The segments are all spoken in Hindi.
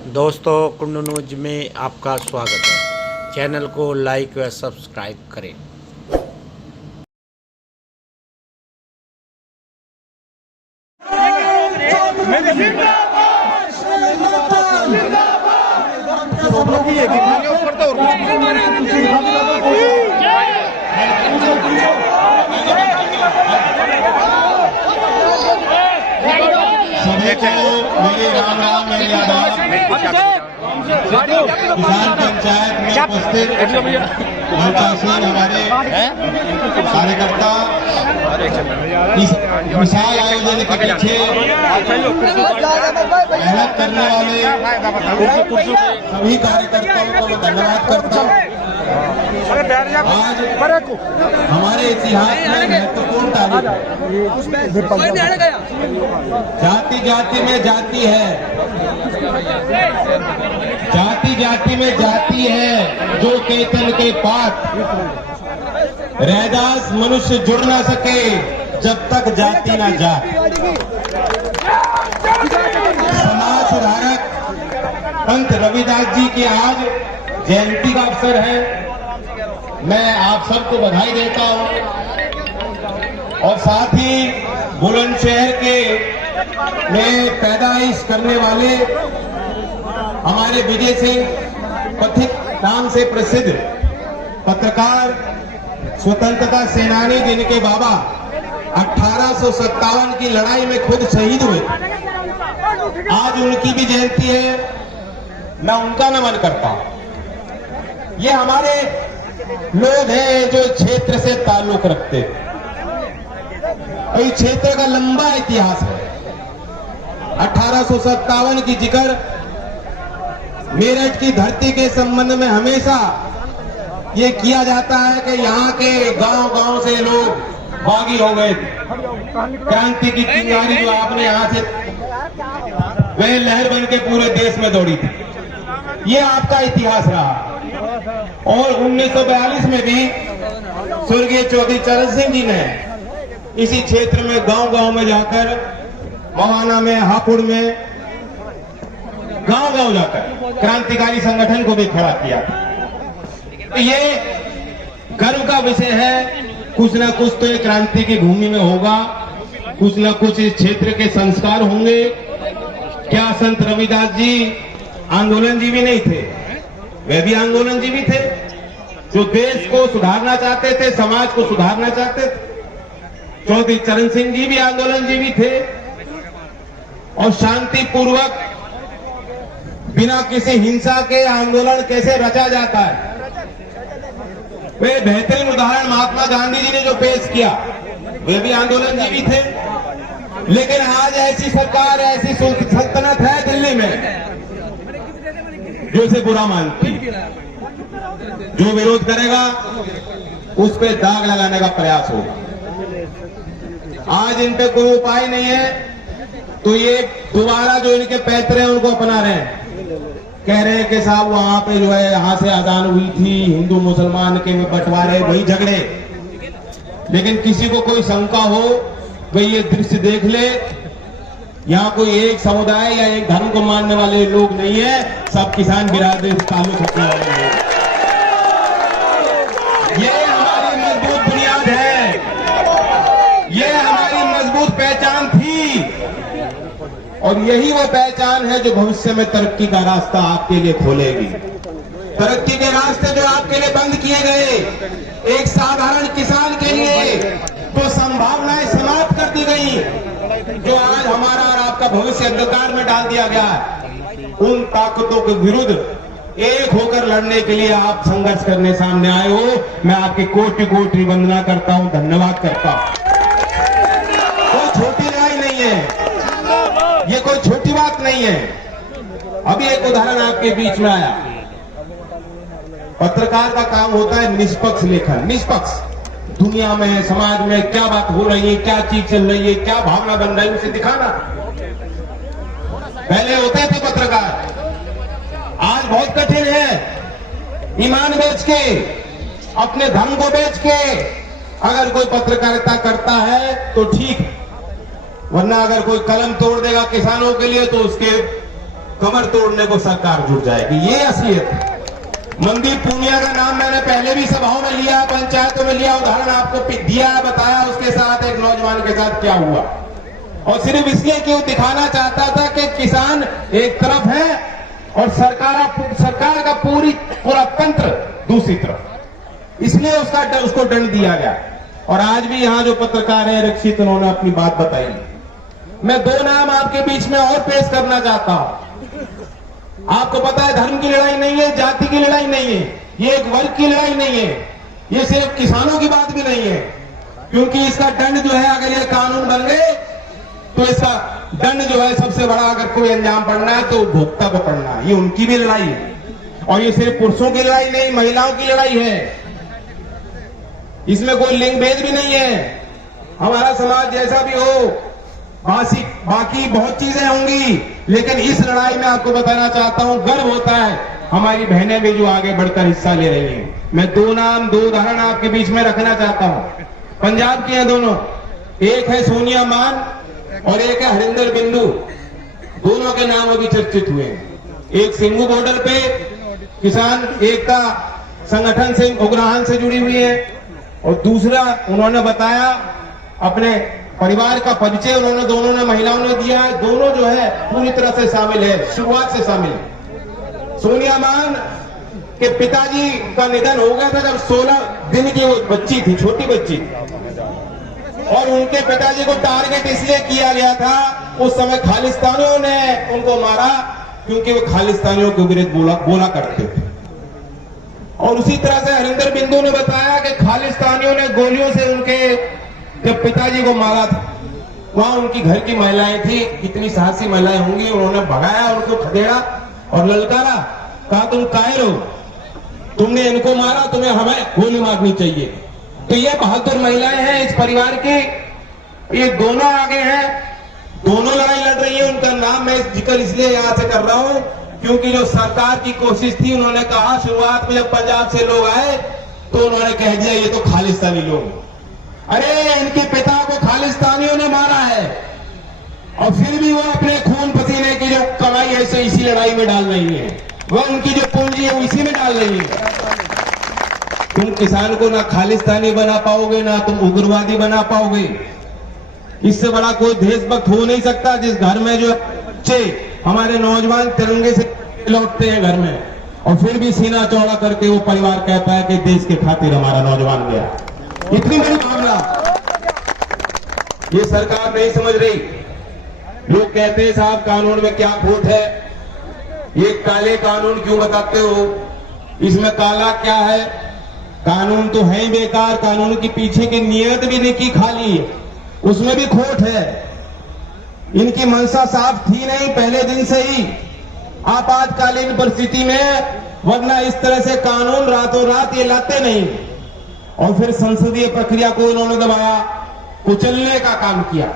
दोस्तों कुंडू न्यूज में आपका स्वागत है। चैनल को लाइक व सब्सक्राइब करें। मेरे राम राम मेरे आदाब। किसान पंचायत में उपस्थित मंचासीन हमारे कार्यकर्ता इस विशाल आयोजन के पीछे मेहनत करने वाले सभी कार्यकर्ताओं को मैं धन्यवाद करता हूँ। आज हमारे इतिहास में महत्वपूर्ण तारीख है। जाति जाति में जाति है, जाति जाति में जाति है, जो केतन के पात रैदास मनुष्य जुड़ ना सके जब तक जाति ना जात। समाज सुधारक संत रविदास जी की आज जयंती का अवसर है। मैं आप सबको बधाई देता हूं और साथ ही बुलंदशहर के में पैदाइश करने वाले हमारे विजय सिंह पथिक नाम से प्रसिद्ध पत्रकार, स्वतंत्रता सेनानी जिनके बाबा 1857 की लड़ाई में खुद शहीद हुए, आज उनकी भी जयंती है। मैं उनका नमन करता हूं। ये हमारे लोग हैं जो क्षेत्र से ताल्लुक रखते हैं। इस क्षेत्र का लंबा इतिहास है। 1857 की जिक्र मेरठ की धरती के संबंध में हमेशा ये किया जाता है कि यहाँ के गांव-गांव से लोग बागी हो गए थे। क्रांति की चिंगारी जो आपने यहाँ से वह लहर बन के पूरे देश में दौड़ी थी। ये आपका इतिहास रहा। और 1942 में भी स्वर्गीय चौधरी चरण सिंह जी ने इसी क्षेत्र में गांव-गांव में जाकर, मवाना में, हापुड़ में, गांव-गांव जाकर क्रांतिकारी संगठन को भी खड़ा किया। तो ये गर्व का विषय है। कुछ ना कुछ तो एक क्रांति की भूमि में होगा, कुछ ना कुछ इस क्षेत्र के संस्कार होंगे। क्या संत रविदास जी आंदोलनजीवी नहीं थे? वे भी आंदोलनजीवी थे, जो देश को सुधारना चाहते थे, समाज को सुधारना चाहते थे। चौधरी चरण सिंह जी भी आंदोलनजीवी थे और शांति पूर्वक बिना किसी हिंसा के आंदोलन कैसे रचा जाता है, वे बेहतरीन उदाहरण महात्मा गांधी जी ने जो पेश किया, वे भी आंदोलनजीवी थे। लेकिन आज ऐसी सरकार, ऐसी सल्तनत है दिल्ली में जो इसे बुरा मानती, जो विरोध करेगा उस पे दाग लगाने का प्रयास होगा। आज इन पे कोई उपाय नहीं है, तो ये दोबारा जो इनके पैतरे हैं उनको अपना रहे हैं। कह रहे हैं कि साहब वहां पे जो है, यहां से आजान हुई थी, हिंदू मुसलमान के बंटवारे, वही झगड़े। लेकिन किसी को कोई शंका हो, भाई ये दृश्य देख ले, यहाँ कोई एक समुदाय या एक धर्म को मानने वाले लोग नहीं है, सब किसान बिरादरी से ताल्लुक रखने वाले हैं। ये हमारी मजबूत बुनियाद है, ये हमारी मजबूत पहचान थी और यही वो पहचान है जो भविष्य में तरक्की का रास्ता आपके लिए खोलेगी। तरक्की के रास्ते जो आपके लिए बंद किए गए, एक साधारण किसान के लिए तो संभावनाएं समाप्त कर दी गई, जो आज हमारा और आपका भविष्य अंधकार में डाल दिया गया है। उन ताकतों के विरुद्ध एक होकर लड़ने के लिए आप संघर्ष करने सामने आए हो। मैं आपकी कोटि कोटि वंदना करता हूं, धन्यवाद करता हूं। कोई छोटी लड़ाई नहीं है, ये कोई छोटी बात नहीं है। अभी एक उदाहरण आपके बीच में आया। पत्रकार का काम होता है निष्पक्ष लेखन। निष्पक्ष दुनिया में, समाज में क्या बात हो रही है, क्या चीज चल रही है, क्या भावना बन रही है, उसे दिखाना। पहले होते थे पत्रकार, आज बहुत कठिन है। ईमान बेच के, अपने धर्म को बेच के अगर कोई पत्रकारिता करता है तो ठीक, वरना अगर कोई कलम तोड़ देगा किसानों के लिए तो उसके कमर तोड़ने को सरकार जुट जाएगी। ये असलियत है। मनदीप पूनिया का नाम मैंने पहले भी सभाओं में लिया, पंचायतों में लिया, उदाहरण आपको दिया, बताया उसके साथ एक नौजवान के साथ क्या हुआ। और सिर्फ इसलिए कि वो दिखाना चाहता था कि किसान एक तरफ है और सरकार का पूरा तंत्र दूसरी तरफ, इसलिए उसको दंड दिया गया। और आज भी यहां जो पत्रकार है रक्षित, उन्होंने अपनी बात बताई। मैं दो नाम आपके बीच में और पेश करना चाहता हूं। आपको पता है धर्म की लड़ाई नहीं है, जाति की लड़ाई नहीं है, ये एक वर्ग की लड़ाई नहीं है, ये सिर्फ किसानों की बात भी नहीं है। क्योंकि इसका दंड जो है, अगर ये कानून बन गए तो इसका दंड जो है सबसे बड़ा, अगर कोई अंजाम पड़ना है तो उपभोक्ता को पड़ना है। ये उनकी भी लड़ाई है और ये सिर्फ पुरुषों की लड़ाई नहीं, महिलाओं की लड़ाई है। इसमें कोई लिंग भेद भी नहीं है। हमारा समाज जैसा भी हो, बाकी बहुत चीजें होंगी, लेकिन इस लड़ाई में आपको बताना चाहता हूं, गर्व होता है हमारी बहनें भी जो आगे बढ़कर हिस्सा ले रही हैं। मैं दो उदाहरण आपके बीच में रखना चाहता हूं। पंजाब की हैं दोनों, एक है सोनिया मान और एक है हरिंदर बिंदु। दोनों के नाम अभी चर्चित हुए हैं। एक सिंगू बॉर्डर पे किसान एकता संगठन से, उग्रहान से जुड़ी हुई है, और दूसरा उन्होंने बताया अपने परिवार का परिचय दोनों ने महिलाओं ने दिया है। दोनों जो है पूरी तरह से शामिल है, शुरुआत से शामिल है। सोनिया मान के पिताजी का निधन हो गया था जब 16 दिन की वो बच्ची थी, छोटी बच्ची, और उनके पिताजी को टारगेट इसलिए किया गया था, उस समय खालिस्तानियों ने उनको मारा क्योंकि वो खालिस्तानियों के विरुद्ध बोला करते थे। और उसी तरह से हरिंदर बिंदु ने बताया कि खालिस्तानियों ने गोलियों से उनके जब पिताजी को मारा था, वहां उनकी घर की महिलाएं थी, कितनी साहसी महिलाएं होंगी, उन्होंने भगाया, उनको खदेड़ा और ललकारा, कहा तुम कायर हो, तुमने इनको मारा, तुम्हें हमें गोली मारनी चाहिए। तो ये बहादुर महिलाएं हैं इस परिवार की, ये दोनों आगे हैं, दोनों लड़ाई लड़ रही है। उनका नाम मैं जिक्र इसलिए यहां से कर रहा हूं क्योंकि जो सरकार की कोशिश थी, उन्होंने कहा शुरुआत में जब पंजाब से लोग आए तो उन्होंने कह दिया ये तो खालिस्तानी लोग। अरे इनके पिता को खालिस्तानियों ने मारा है और फिर भी वो अपने खून पसीने की जो कमाई है इसे इसी लड़ाई में डाल रही है, वह उनकी जो पूंजी है वो इसी में डाल रही है। तुम किसान को ना खालिस्तानी बना पाओगे, ना तुम उग्रवादी बना पाओगे। इससे बड़ा कोई देशभक्त हो नहीं सकता जिस घर में जो बच्चे हमारे नौजवान तिरंगे से लौटते हैं घर में, और फिर भी सीना चौड़ा करके वो परिवार कहता है कि देश के खातिर हमारा नौजवान गया। इतनी बड़ी मामला ये सरकार नहीं समझ रही। लोग कहते हैं साहब कानून में क्या खोट है, ये काले कानून क्यों बताते हो, इसमें काला क्या है, कानून तो है ही बेकार, कानून के पीछे की नीयत भी नहीं की खाली, उसमें भी खोट है। इनकी मंशा साफ थी नहीं पहले दिन से ही आपातकालीन परिस्थिति में, वरना इस तरह से कानून रातों रात ये लाते नहीं। और फिर संसदीय प्रक्रिया को इन्होंने दबाया, कुचलने का काम किया।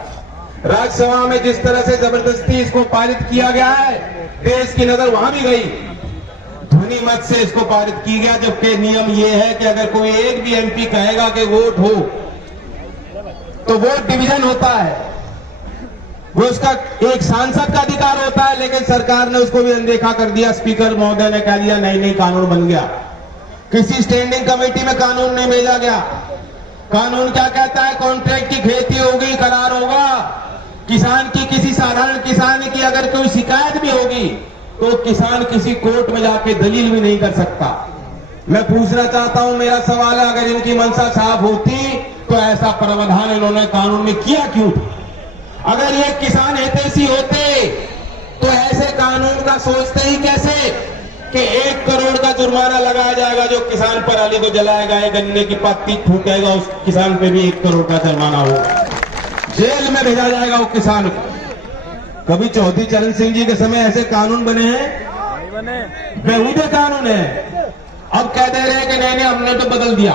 राज्यसभा में जिस तरह से जबरदस्ती इसको पारित किया गया है, देश की नजर वहां भी गई, ध्वनि मत से इसको पारित किया गया, जबकि नियम यह है कि अगर कोई एक भी एमपी कहेगा कि वोट हो तो वोट डिवीजन होता है, वो उसका एक सांसद का अधिकार होता है। लेकिन सरकार ने उसको भी अनदेखा कर दिया। स्पीकर महोदय ने कह दिया नहीं कानून बन गया। किसी स्टैंडिंग कमेटी में कानून नहीं भेजा गया। कानून क्या कहता है, कॉन्ट्रैक्ट की खेती होगी, करार होगा, किसान की किसी साधारण किसान की अगर कोई शिकायत भी होगी तो किसान किसी कोर्ट में जाके दलील भी नहीं कर सकता। मैं पूछना चाहता हूं, मेरा सवाल है, अगर इनकी मंशा साफ होती तो ऐसा प्रावधान इन्होंने कानून में किया क्यों? अगर ये किसान हितैषी होते तो ऐसे कानून का सोचते ही कैसे कि 1 करोड़ का जुर्माना लगाया जाएगा जो किसान पराली को जलाएगा, या गन्ने की पत्ती फूकेगा, उस किसान पे भी 1 करोड़ का जुर्माना होगा, जेल में भेजा जाएगा वो किसान को। कभी चौधरी चरण सिंह जी के समय ऐसे कानून बने हैं? बेहूदे कानून है। अब कह दे रहे हैं कि नहीं हमने तो बदल दिया,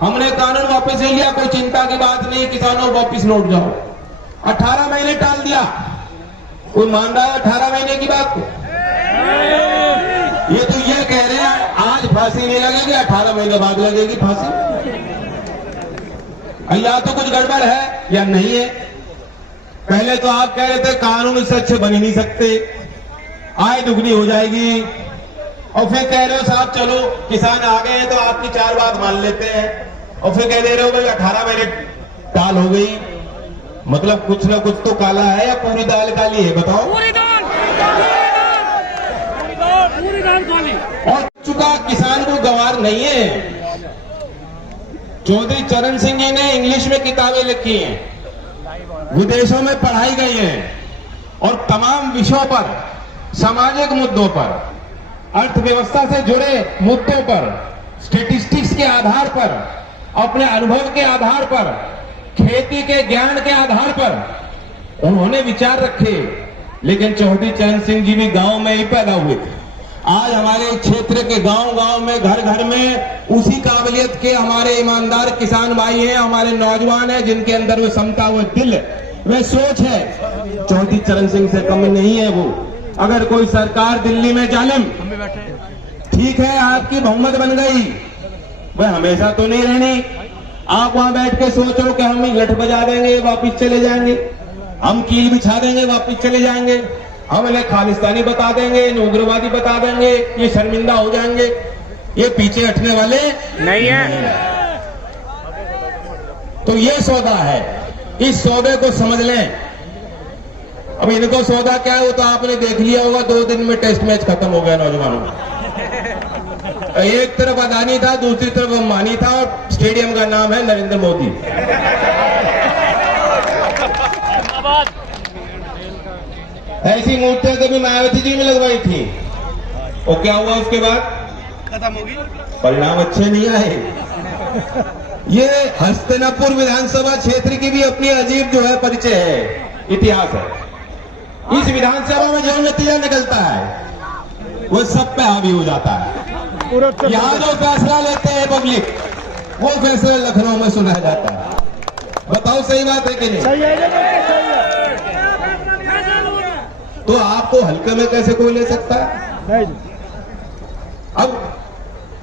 हमने कानून वापस ले लिया, कोई चिंता की बात नहीं, किसानों वापस लौट जाओ। 18 महीने टाल दिया। कोई मान रहा है 18 महीने की बात को? ये तो ये कह रहे हैं आज फांसी नहीं लगेगी, 18 महीने बाद लगेगी फांसी। या तो कुछ गड़बड़ है या नहीं है। पहले तो आप कह रहे थे कानून इससे अच्छे बन ही नहीं सकते, आय दुगनी हो जाएगी। और फिर कह रहे हो साहब चलो किसान आ गए हैं तो आपकी 4 बात मान लेते हैं, और फिर कह दे रहे हो भाई 18 महीने दाल हो गई। मतलब कुछ ना कुछ तो काला है या पूरी दाल काली है, बताओ। पूरी दाल काली। और चुका किसान को गंवार नहीं है। चौधरी चरण सिंह जी ने इंग्लिश में किताबें लिखी हैं, विदेशों में पढ़ाई गई हैं, और तमाम विषयों पर, सामाजिक मुद्दों पर, अर्थव्यवस्था से जुड़े मुद्दों पर, स्टेटिस्टिक्स के आधार पर, अपने अनुभव के आधार पर, खेती के ज्ञान के आधार पर उन्होंने विचार रखे। लेकिन चौधरी चरण सिंह जी भी गांव में ही पैदा हुए थे। आज हमारे क्षेत्र के गांव-गांव में, घर घर में उसी काबिलियत के हमारे ईमानदार किसान भाई हैं, हमारे नौजवान हैं, जिनके अंदर वो क्षमता, वो दिल, वह सोच है। चौधरी चरण सिंह से कम नहीं है वो। अगर कोई सरकार दिल्ली में जालिम, ठीक है आपकी बहुमत बन गई, वह हमेशा तो नहीं रहनी। आप वहां बैठ के सोचो कि हम लठ बजा देंगे वापिस चले जाएंगे, हम कील बिछा देंगे वापिस चले जाएंगे, हम इन्हें खालिस्तानी बता देंगे, उग्रवादी बता देंगे, ये शर्मिंदा हो जाएंगे। ये पीछे हटने वाले नहीं है। तो ये सौदा है, इस सौदे को समझ लें। अब इनको सौदा क्या है वो तो आपने देख लिया होगा, 2 दिन में टेस्ट मैच खत्म हो गया नौजवानों का। एक तरफ अदानी था, दूसरी तरफ अंबानी था, और स्टेडियम का नाम है नरेंद्र मोदी। ऐसी मूर्तियां कभी मायावती जी में लगवाई थी, और क्या हुआ उसके बाद? खत्म हो गई, परिणाम अच्छे नहीं आए। ये हस्तिनापुर विधानसभा क्षेत्र की भी अपनी अजीब जो है परिचय है, इतिहास है। इस विधानसभा में जो नतीजा निकलता है वो सब पे हावी हो जाता है। यहाँ जो फैसला लेते हैं पब्लिक, वो फैसला लखनऊ में सुनाया जाता है। बताओ सही बात है कि नहीं? सही है। तो आपको हल्के में कैसे कोई ले सकता है? अब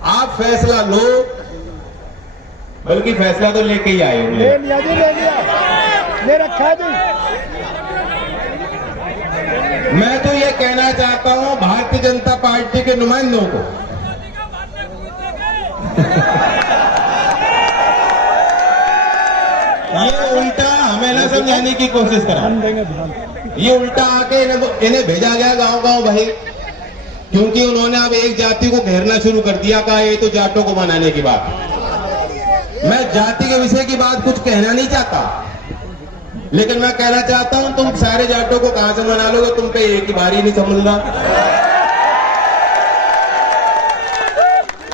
आप फैसला लो, बल्कि फैसला तो लेके ही आए होंगे। ले लिया जी, ले लिया, ले रखा जी। मैं तो ये कहना चाहता हूं भारतीय जनता पार्टी के नुमाइंदों को, ये उल्टा हमें ना समझाने की कोशिश करा। ये उल्टा आके इन्हें भेजा गया गांव-गांव भाई, क्योंकि उन्होंने अब एक जाति को घेरना शुरू कर दिया। कहा ये तो जाटों को मनाने की बात। मैं जाति के विषय की बात कुछ कहना नहीं चाहता, लेकिन मैं कहना चाहता हूं तुम सारे जाटों को कहां से मना लोगे? तुम पे एक ही बारी नहीं समझ रहा।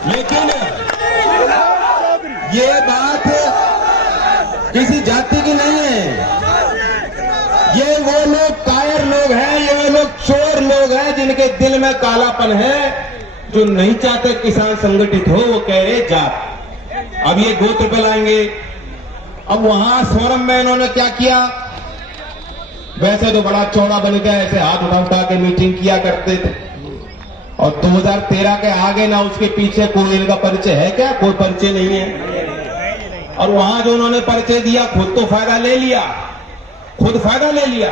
लेकिन ये बात किसी जाति की नहीं है। ये वो लोग कायर लोग हैं, ये वो लोग चोर लोग हैं जिनके दिल में कालापन है, जो नहीं चाहते किसान संगठित हो। वो कह रहे जात, अब ये गोत्र पे लाएंगे। अब वहां सोरम में इन्होंने क्या किया? वैसे तो बड़ा चौड़ा बन गया, ऐसे हाथ उठा उठा के मीटिंग किया करते थे, और 2013 के आगे ना उसके पीछे कोई इनका परिचय है क्या? कोई परिचय नहीं है। और वहां जो उन्होंने परिचय दिया, खुद तो फायदा ले लिया, खुद फायदा ले लिया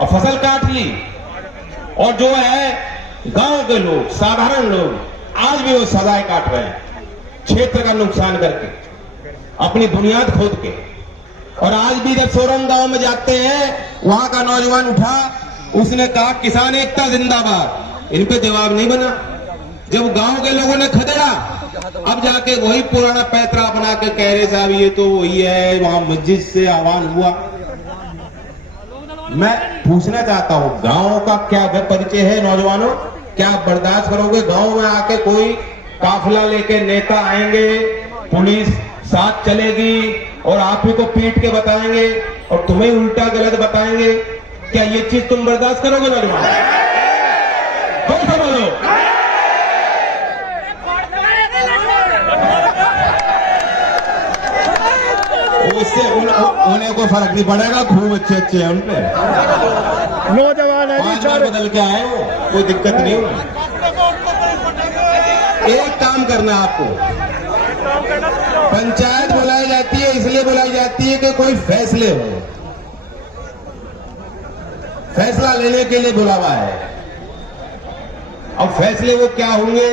और फसल काट ली। और जो है गांव के लोग, साधारण लोग, आज भी वो सजाएं काट रहे हैं, क्षेत्र का नुकसान करके, अपनी बुनियाद खोद के। और आज भी जब सोरम गांव में जाते हैं, वहां का नौजवान उठा, उसने कहा किसान एकता जिंदाबाद। इन पे जवाब नहीं बना। जब गांव के लोगों ने खदेड़ा, अब जाके वही पुराना पैतरा बना के कह रहे साहब ये तो वही है, वहां मस्जिद से आह्वान हुआ। मैं पूछना चाहता हूं, गांव का क्या परिचय है नौजवानों? क्या आप बर्दाश्त करोगे गांव में आके कोई काफिला लेके नेता आएंगे, पुलिस साथ चलेगी और आप ही को पीट के बताएंगे और तुम्हें उल्टा गलत बताएंगे? क्या ये चीज तुम बर्दाश्त करोगे नौजवान? बोलो। उससे उन्हें कोई फर्क नहीं पड़ेगा, खूब अच्छे अच्छे हैं उनपे, नौजवान है जी, बार बदल के आए हो, कोई दिक्कत नहीं हो। एक काम करना आपको, पंचायत बुलाई जाती है, इसलिए बुलाई जाती है कि कोई फैसले हो, फैसला लेने के लिए बुलावा है। अब फैसले वो क्या होंगे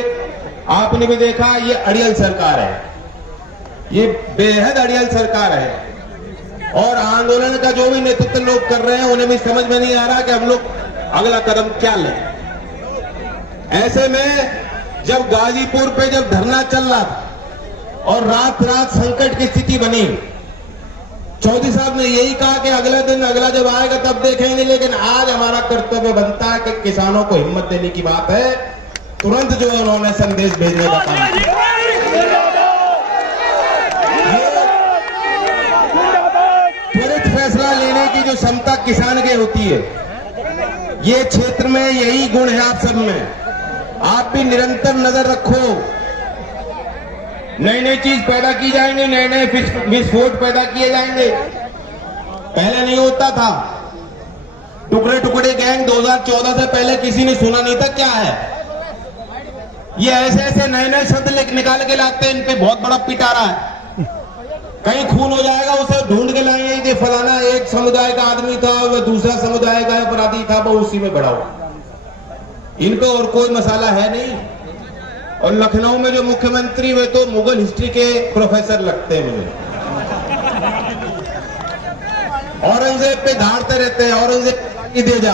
आपने भी देखा। ये अड़ियल सरकार है, ये बेहद अड़ियल सरकार है और आंदोलन का जो भी नेतृत्व लोग कर रहे हैं उन्हें भी समझ में नहीं आ रहा कि हम लोग अगला कदम क्या लें। ऐसे में जब गाजीपुर पे जब धरना चल रहा था और रात रात संकट की स्थिति बनी, चौधरी साहब ने यही कहा कि अगला दिन अगला जब आएगा तब देखेंगे, लेकिन आज हमारा कर्तव्य बनता है कि किसानों को हिम्मत देने की बात है। तुरंत जो है उन्होंने संदेश भेजने का काम किया। त्वरित फैसला लेने की जो क्षमता किसान की होती है, ये क्षेत्र में यही गुण है आप सब में। आप भी निरंतर नजर रखो, नई नई चीज पैदा की जाएंगी, नए नए विस्फोट पैदा किए जाएंगे। पहले नहीं होता था, टुकड़े टुकड़े गैंग 2014 से पहले किसी ने सुना नहीं था क्या है। ये ऐसे ऐसे नए नए शब्द निकाल के लाते हैं, इन पे बहुत बड़ा पिटारा है। कहीं खून हो जाएगा उसे ढूंढ के लाएंगे कि फलाना एक समुदाय का आदमी था, वह दूसरा समुदाय का अपराधी था, वो उसी में बड़ा हुआ। इनको और कोई मसाला है नहीं। और लखनऊ में जो मुख्यमंत्री वे तो मुगल हिस्ट्री के प्रोफेसर लगते हैं मुझे। औरंगजेब पे धारते रहते हैं, औरंगजेब दे जा।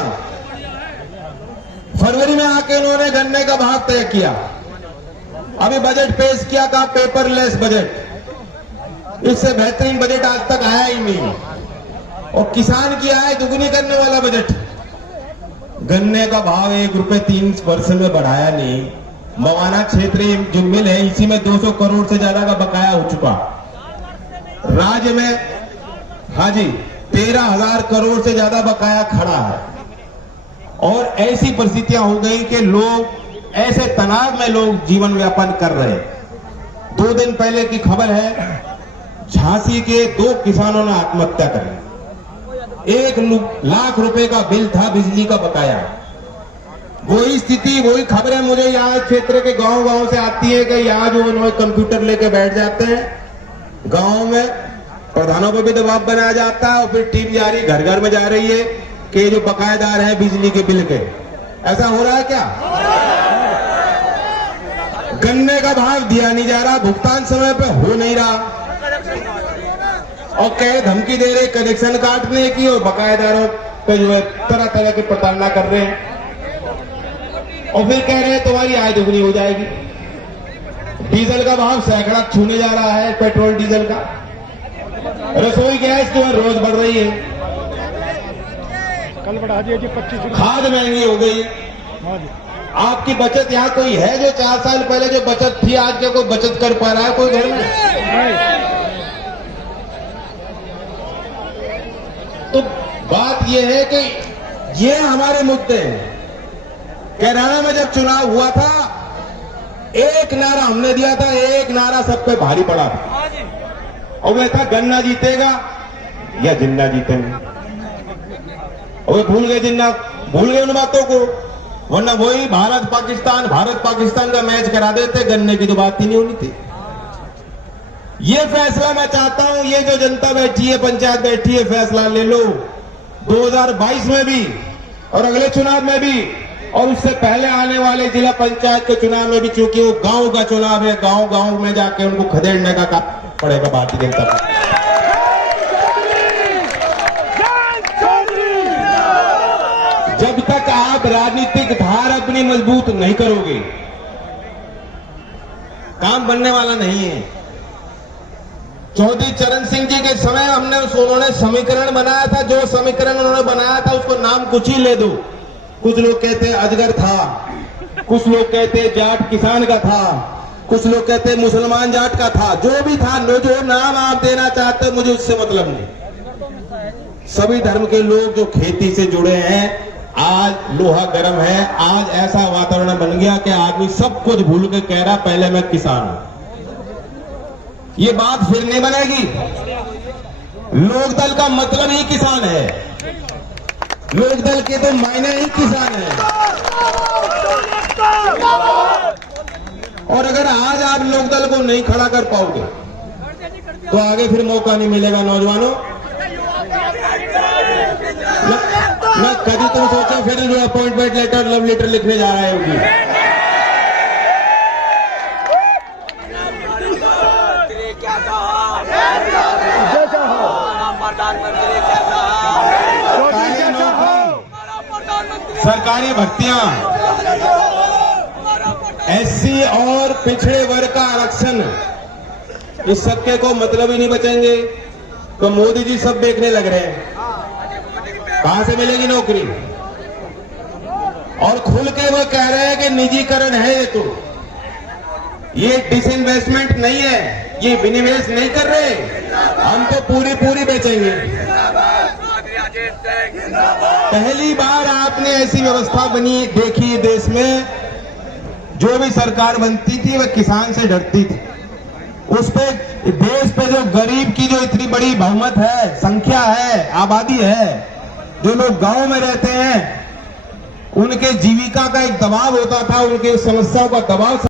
फरवरी में आके इन्होंने गन्ने का भाव तय किया, अभी बजट पेश किया था, पेपरलेस बजट। इससे बेहतरीन बजट आज तक आया ही नहीं और किसान की आय दुगनी करने वाला बजट। गन्ने का भाव 1 रुपए 3 वर्ष में बढ़ाया नहीं। मवाना क्षेत्रीय जो मिल है इसी में 200 करोड़ से ज्यादा का बकाया हो चुका। राज्य में हाँ जी 13,000 करोड़ से ज्यादा बकाया खड़ा है और ऐसी परिस्थितियां हो गई कि लोग ऐसे तनाव में लोग जीवन यापन कर रहे हैं। 2 दिन पहले की खबर है, झांसी के 2 किसानों ने आत्महत्या करी। 1 लाख रुपए का बिल था बिजली का बकाया। वही स्थिति वही खबरें मुझे यहाँ क्षेत्र के गांव से आती है कि यहाँ जो उन्होंने कंप्यूटर लेके बैठ जाते हैं, गांव में प्रधानों पर भी दबाव बनाया जाता है और फिर टीम जा रही घर घर में जा रही है कि जो बकायेदार है बिजली के बिल के। ऐसा हो रहा है क्या? गन्ने का भाव दिया नहीं जा रहा, भुगतान समय पे हो नहीं रहा और कहे धमकी दे रहे कनेक्शन काटने की और बकायेदारों पे जो है तरह तरह की प्रताड़ना कर रहे हैं और फिर कह रहे हैं तुम्हारी आय दुगनी हो जाएगी। डीजल का भाव सैकड़ा छूने जा रहा है, पेट्रोल डीजल का। रसोई गैस जो है रोज बढ़ रही है, कल बढ़ा दिया जी 25। खाद महंगी हो गई। आपकी बचत यहाँ कोई है जो 4 साल पहले जो बचत थी आज क्या कोई बचत कर पा रहा है कोई घर में? तो बात यह है कि ये हमारे मुद्दे हैं। कैराना में जब चुनाव हुआ था, एक नारा हमने दिया था, एक नारा सब पे भारी पड़ा था और वह था गन्ना जीतेगा या जिन्ना जीतेंगे। और वे भूल गए जिन्ना, भूल गए उन बातों को, वरना वही भारत पाकिस्तान का मैच करा देते, गन्ने की तो बात ही नहीं होनी थी। ये फैसला मैं चाहता हूं, ये जो जनता बैठी है, पंचायत बैठी है, फैसला ले लो 2022 में भी और अगले चुनाव में भी और उससे पहले आने वाले जिला पंचायत के चुनाव में भी, क्योंकि वो गांव का चुनाव है। गांव में जाके उनको खदेड़ने का काम पड़ेगा भारतीय जनता पार्टी। जब तक आप राजनीतिक धार अपनी मजबूत नहीं करोगे, काम बनने वाला नहीं है। चौधरी चरण सिंह जी के समय उन्होंने समीकरण बनाया था, जो समीकरण उन्होंने बनाया था उसको नाम कुछ ही ले दो। कुछ लोग कहते अजगर था, कुछ लोग कहते जाट किसान का था, कुछ लोग कहते मुसलमान जाट का था। जो भी था, जो नाम आप देना चाहते हो, मुझे उससे मतलब नहीं। सभी धर्म के लोग जो खेती से जुड़े हैं, आज लोहा गर्म है। आज ऐसा वातावरण बन गया कि आदमी सब कुछ भूल के कह रहा पहले मैं किसान हूं। ये बात फिर नहीं बनेगी। लोकदल का मतलब ही किसान है, लोकदल के तो मायने ही किसान है। और अगर आज आप लोकदल को नहीं खड़ा कर पाओगे तो आगे फिर मौका नहीं मिलेगा। नौजवानों, मैं कभी तुम सोचो फिर जो अपॉइंटमेंट लेटर लव लेटर लिखने जा रहे होगी। सरकारी भर्तियां, एससी और पिछड़े वर्ग का आरक्षण, इस सबके को मतलब ही नहीं बचेंगे तो मोदी जी सब देखने लग रहे हैं कहां से मिलेगी नौकरी। और खुल के वो कह रहे हैं कि निजीकरण है ये डिसइन्वेस्टमेंट नहीं है, ये विनिवेश नहीं कर रहे, हम तो पूरी बेचेंगे। पहली बार आपने ऐसी व्यवस्था बनी देखी देश में, जो भी सरकार बनती थी वह किसान से डरती थी। उस पे देश पे जो गरीब की जो इतनी बड़ी बहुमत है, संख्या है, आबादी है, जो लोग गांव में रहते हैं, उनके जीविका का एक दबाव होता था, उनके समस्याओं का दबाव